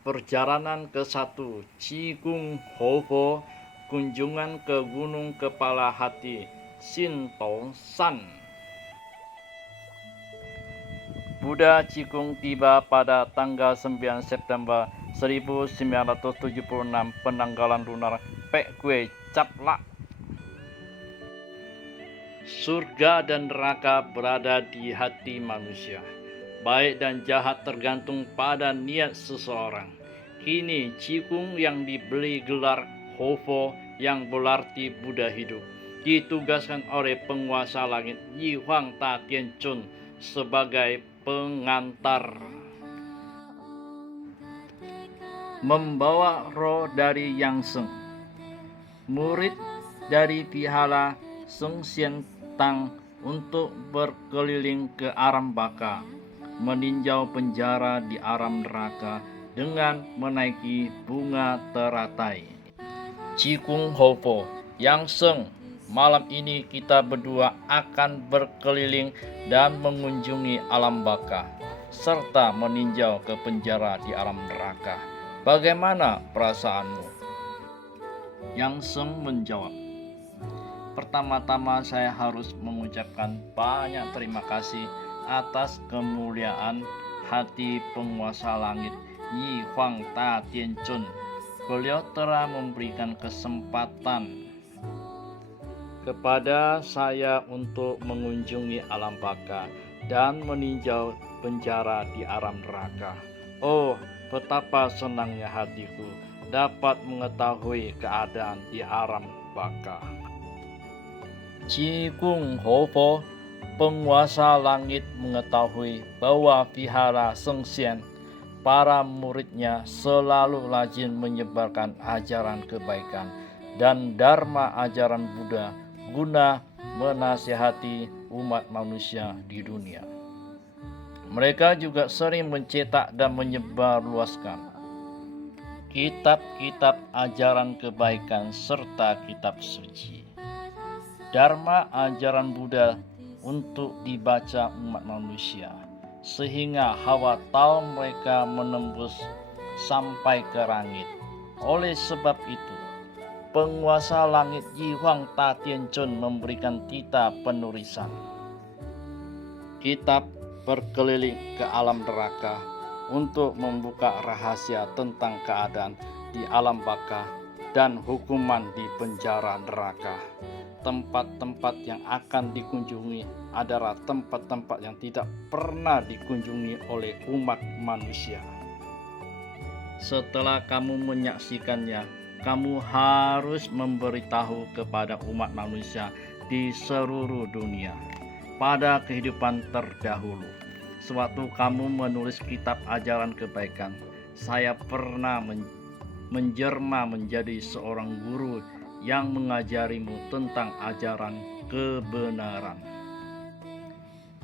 Perjalanan ke-1 Cigung Hovo, kunjungan ke Gunung Kepala Hati Sintong-san. Buddha Cigung tiba pada tanggal 9 September 1976 penanggalan lunar Pekue Caplak. Surga dan neraka berada di hati manusia. Baik dan jahat tergantung pada niat seseorang. Kini Cigung yang diberi gelar Hovo yang berarti Buddha hidup ditugaskan oleh penguasa langit Yi Huang Ta Tianchun sebagai pengantar. Membawa roh dari Yang Seng, murid dari Vihara Sengxian Tang, untuk berkeliling ke aram baka, meninjau penjara di aram neraka dengan menaiki bunga teratai. Cigung Hovo, Yang Seng, malam ini kita berdua akan berkeliling dan mengunjungi alam baka, serta meninjau ke penjara di alam neraka. Bagaimana perasaanmu? Yang Seng menjawab, pertama-tama saya harus mengucapkan banyak terima kasih atas kemuliaan hati penguasa langit Yi Huang Ta Tianchun. Beliau telah memberikan kesempatan kepada saya untuk mengunjungi alam baka dan meninjau penjara di alam neraka. Oh, betapa senangnya hatiku dapat mengetahui keadaan di alam baka. Cigung Hovo, penguasa langit, mengetahui bahwa Vihara Sengxian, para muridnya selalu rajin menyebarkan ajaran kebaikan dan dharma ajaran Buddha guna menasihati umat manusia di dunia. Mereka juga sering mencetak dan menyebarluaskan kitab-kitab ajaran kebaikan serta kitab suci. Dharma ajaran Buddha untuk dibaca umat manusia, sehingga hawa tahu mereka menembus sampai ke langit. Oleh sebab itu, penguasa langit Yi Huang Ta Tianchun memberikan kita penulisan kitab berkeliling ke alam neraka untuk membuka rahasia tentang keadaan di alam baka dan hukuman di penjara neraka. Tempat-tempat yang akan dikunjungi adalah tempat-tempat yang tidak pernah dikunjungi oleh umat manusia. Setelah kamu menyaksikannya, kamu harus memberitahu kepada umat manusia di seluruh dunia. Pada kehidupan terdahulu, sewaktu kamu menulis kitab ajaran kebaikan, saya pernah menjelma menjadi seorang guru yang mengajarimu tentang ajaran kebenaran.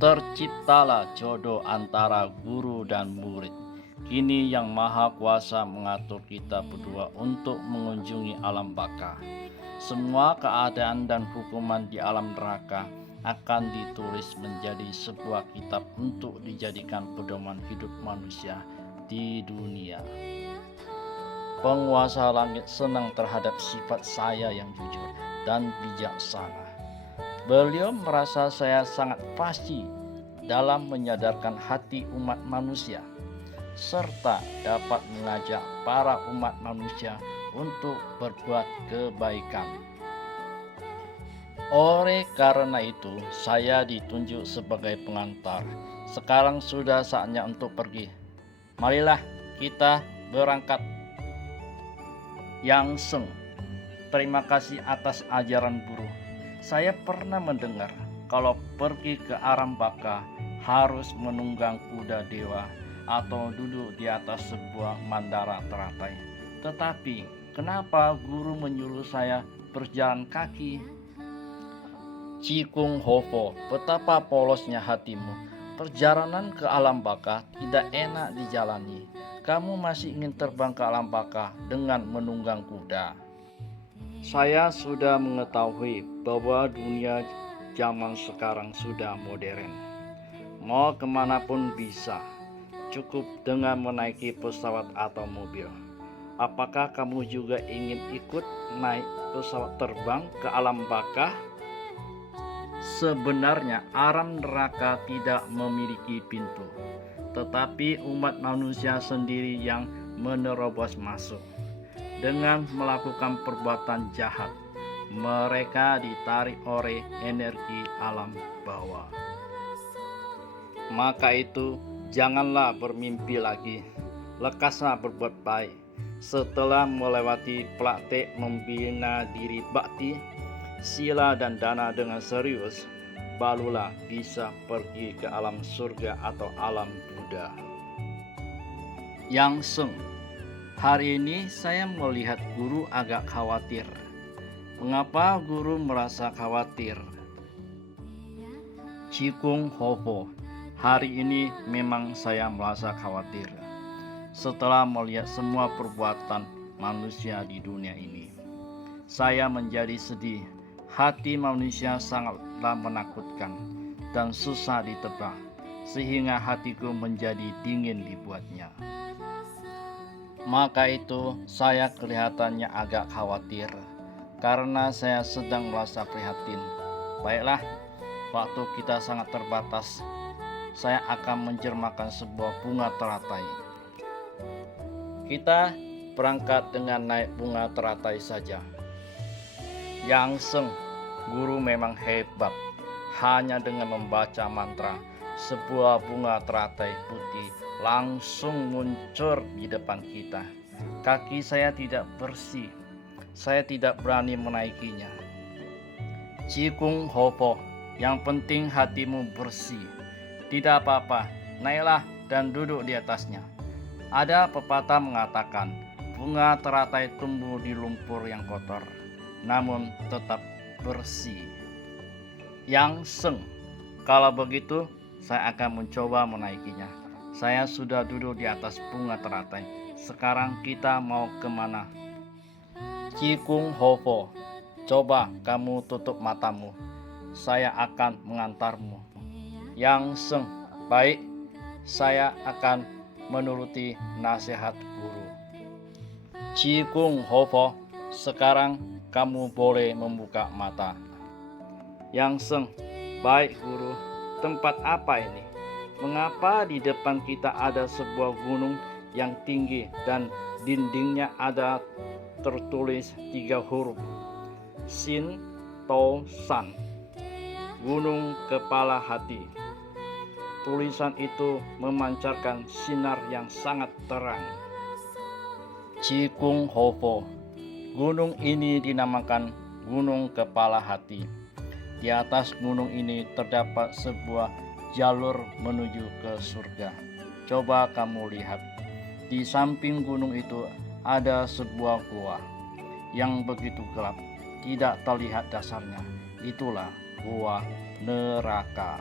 Terciptalah jodoh antara guru dan murid. Kini Yang Maha Kuasa mengatur kita berdua untuk mengunjungi alam baka. Semua keadaan dan hukuman di alam neraka akan ditulis menjadi sebuah kitab untuk dijadikan pedoman hidup manusia di dunia. Penguasa langit senang terhadap sifat saya yang jujur dan bijaksana. Beliau merasa saya sangat fasih dalam menyadarkan hati umat manusia, serta dapat mengajak para umat manusia untuk berbuat kebaikan. Oleh karena itu, saya ditunjuk sebagai pengantar. Sekarang sudah saatnya untuk pergi. Marilah kita berangkat. Yang Seng, terima kasih atas ajaran guru. Saya pernah mendengar kalau pergi ke aram baka harus menunggang kuda dewa atau duduk di atas sebuah mandara teratai. Tetapi kenapa guru menyuruh saya berjalan kaki? Cigung Hovo, betapa polosnya hatimu. Perjalanan ke alam baka tidak enak dijalani. Kamu masih ingin terbang ke alam baka dengan menunggang kuda. Saya sudah mengetahui bahwa dunia zaman sekarang sudah modern. Mau kemanapun bisa. cukup dengan menaiki pesawat atau mobil. Apakah kamu juga ingin ikut naik pesawat terbang ke alam baka? Sebenarnya alam neraka tidak memiliki pintu, tetapi umat manusia sendiri yang menerobos masuk. Dengan melakukan perbuatan jahat, mereka ditarik oleh energi alam bawah. Maka itu, janganlah bermimpi lagi, lekaslah berbuat baik. Setelah melewati praktek membina diri bakti, sila dan dana dengan serius, barulah bisa pergi ke alam surga atau alam Buddha. Yang Seng, hari ini saya melihat guru agak khawatir. Mengapa guru merasa khawatir? Cikung Hovo, hari ini memang saya merasa khawatir setelah melihat semua perbuatan manusia di dunia ini. Saya menjadi sedih. Hati manusia sangatlah menakutkan dan susah ditebak, sehingga hatiku menjadi dingin dibuatnya. Maka itu saya kelihatannya agak khawatir, karena saya sedang merasa prihatin. Baiklah, waktu kita sangat terbatas. Saya akan mencermakan sebuah bunga teratai. Kita berangkat dengan naik bunga teratai saja. Yang Seng, guru memang hebat. Hanya dengan membaca mantra, sebuah bunga teratai putih langsung muncul di depan kita. Kaki saya tidak bersih. Saya tidak berani menaikinya. Cikung Hopo, yang penting hatimu bersih. Tidak apa-apa, naiklah dan duduk di atasnya. Ada pepatah mengatakan, bunga teratai tumbuh di lumpur yang kotor, namun tetap bersih. Yang Seng, kalau begitu saya akan mencoba menaikinya. Saya sudah duduk di atas bunga teratai. Sekarang kita mau kemana? Cikung Hovo, coba kamu tutup matamu. Saya akan mengantarmu. Yang Seng, baik, saya akan menuruti nasihat guru. Cikung Hovo, sekarang kamu boleh membuka mata. Yang Seng, baik guru, tempat apa ini? Mengapa di depan kita ada sebuah gunung yang tinggi dan dindingnya ada tertulis 3 huruf, Sin To San, gunung kepala hati. Tulisan itu memancarkan sinar yang sangat terang. Cikung Hovo, gunung ini dinamakan Gunung Kepala Hati. Di atas gunung ini terdapat sebuah jalur menuju ke surga. Coba kamu lihat, di samping gunung itu ada sebuah gua yang begitu gelap, tidak terlihat dasarnya. Itulah gua neraka.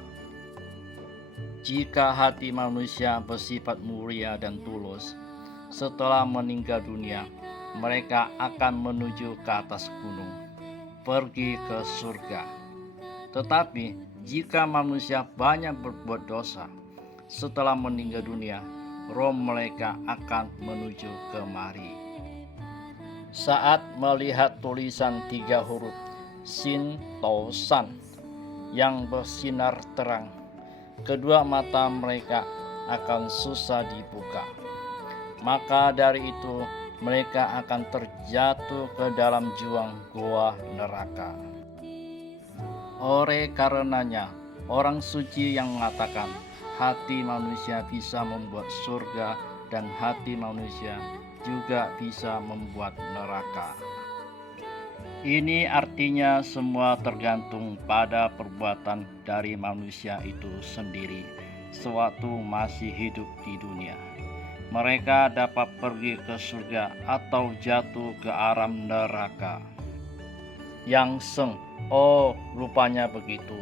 Jika hati manusia bersifat mulia dan tulus, setelah meninggal dunia, mereka akan menuju ke atas gunung, pergi ke surga. Tetapi jika manusia banyak berbuat dosa, setelah meninggal dunia, roh mereka akan menuju kemari. Saat melihat tulisan 3 huruf Sin To San yang bersinar terang, kedua mata mereka akan susah dibuka. Maka dari itu mereka akan terjatuh ke dalam jurang gua neraka. Oleh karenanya, orang suci yang mengatakan hati manusia bisa membuat surga dan hati manusia juga bisa membuat neraka. Ini artinya semua tergantung pada perbuatan dari manusia itu sendiri sewaktu masih hidup di dunia. Mereka dapat pergi ke surga atau jatuh ke alam neraka. Yang Seng, oh rupanya begitu.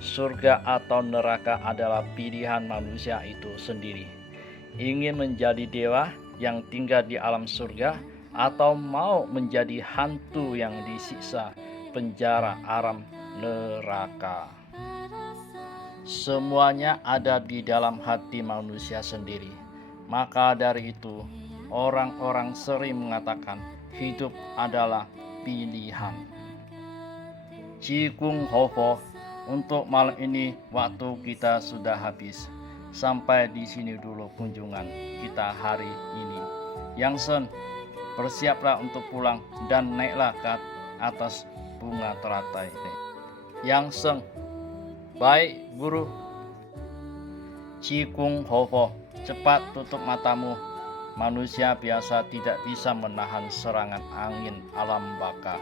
Surga atau neraka adalah pilihan manusia itu sendiri. Ingin menjadi dewa yang tinggal di alam surga, atau mau menjadi hantu yang disiksa penjara alam neraka. Semuanya ada di dalam hati manusia sendiri. Maka dari itu, orang-orang sering mengatakan hidup adalah pilihan. Cikung Hofo, untuk malam ini waktu kita sudah habis. Sampai di sini dulu kunjungan kita hari ini. Yang Sen, bersiaplah untuk pulang dan naiklah ke atas bunga teratai. Yang Sen, baik guru. Cikung Hofo, cepat tutup matamu. Manusia biasa tidak bisa menahan serangan angin alam baka.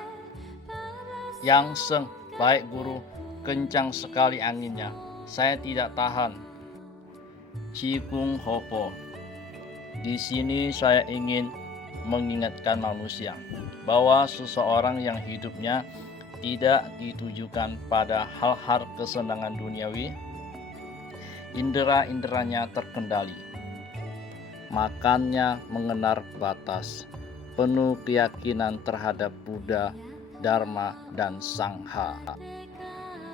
Yang Seng, baik guru, kencang sekali anginnya. Saya tidak tahan. Cikung Hofo, di sini saya ingin mengingatkan manusia bahwa seseorang yang hidupnya tidak ditujukan pada hal-hal kesenangan duniawi, indera-inderanya terkendali, makannya mengenar batas, penuh keyakinan terhadap Buddha, Dharma, dan Sangha,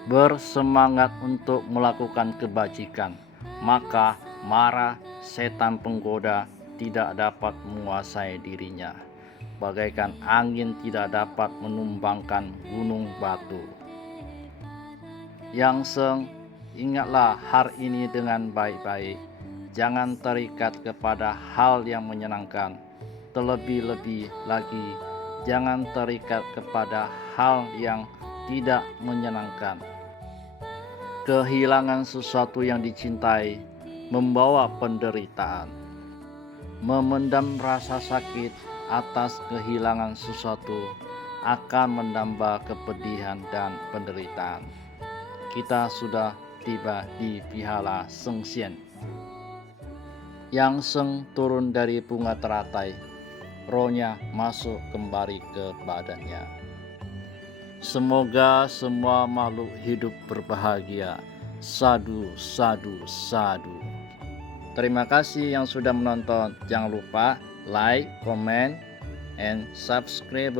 bersemangat untuk melakukan kebajikan, maka marah setan penggoda tidak dapat menguasai dirinya, bagaikan angin tidak dapat menumbangkan gunung batu. Yang Seng, ingatlah hari ini dengan baik-baik. Jangan terikat kepada hal yang menyenangkan. Terlebih-lebih lagi, jangan terikat kepada hal yang tidak menyenangkan. Kehilangan sesuatu yang dicintai membawa penderitaan. Memendam rasa sakit atas kehilangan sesuatu akan menambah kepedihan dan penderitaan. Kita sudah tiba di Vihala Sengxian. Yang Seng turun dari bunga teratai, rohnya masuk kembali ke badannya. Semoga semua makhluk hidup berbahagia. Sadu, sadu, sadu. Terima kasih yang sudah menonton. Jangan lupa like, comment, and subscribe.